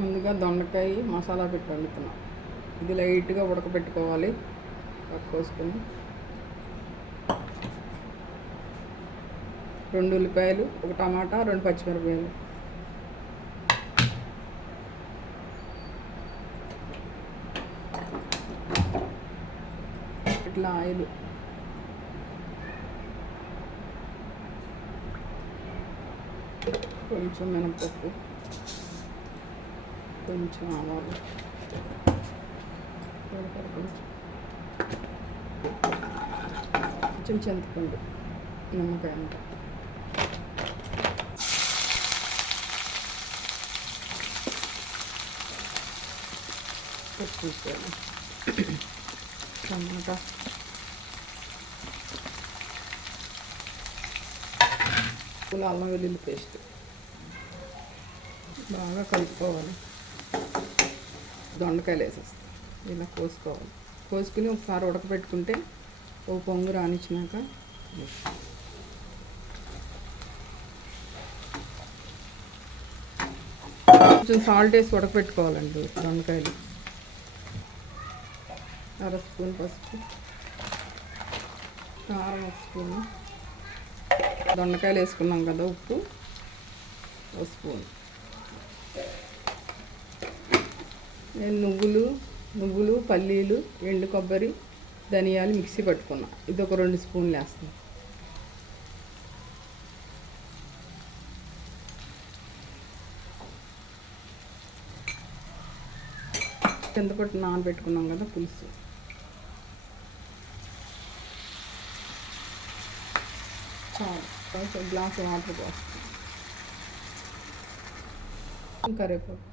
ముందుగా దొండకాయ మసాలా పెట్టి వండుతున్నాం. ఇది లైట్గా ఉడకబెట్టుకోవాలి. కోసుకొని. రెండు ఉల్లిపాయలు ఒక టమాటా రెండు పచ్చిమిరపకాయలు. ఇట్లా ఆయిల్. కొంచెం మినపప్పు కొంచెం ఆవాలు కొంచెం. చింతపండు నిమ్మకాయ అంత. పెట్టుకుంటాను టమాటా. పూల అల్లం వెల్లుల్లి పేస్ట్. బాగా కలుపుకోవాలి. దొండకాయలు వేసేస్తాం. ఇలా కోసుకోవాలి. కోసుకుని ఒకసారి ఉడకబెట్టుకుంటే ఓ పొంగు రానిచ్చినాక కొంచెం సాల్ట్ వేసి ఉడకబెట్టుకోవాలండి దొండకాయలు. అర స్పూన్ పసుపు కారం ఒక స్పూన్. దొండకాయలు వేసుకున్నాం కదా ఉప్పు ఒక స్పూన్. నువ్వులు నువ్వులు పల్లీలు ఎండు కొబ్బరి ధనియాలు మిక్సీ పట్టుకున్నా. ఇది ఒక రెండు స్పూన్లు వేస్తాను చింతపట్టు నానబెట్టుకున్నాం కదా పులుసు. చాలు. కొంచెం గ్లాస్ వాటర్ పోస్తాం కరివేపాకు.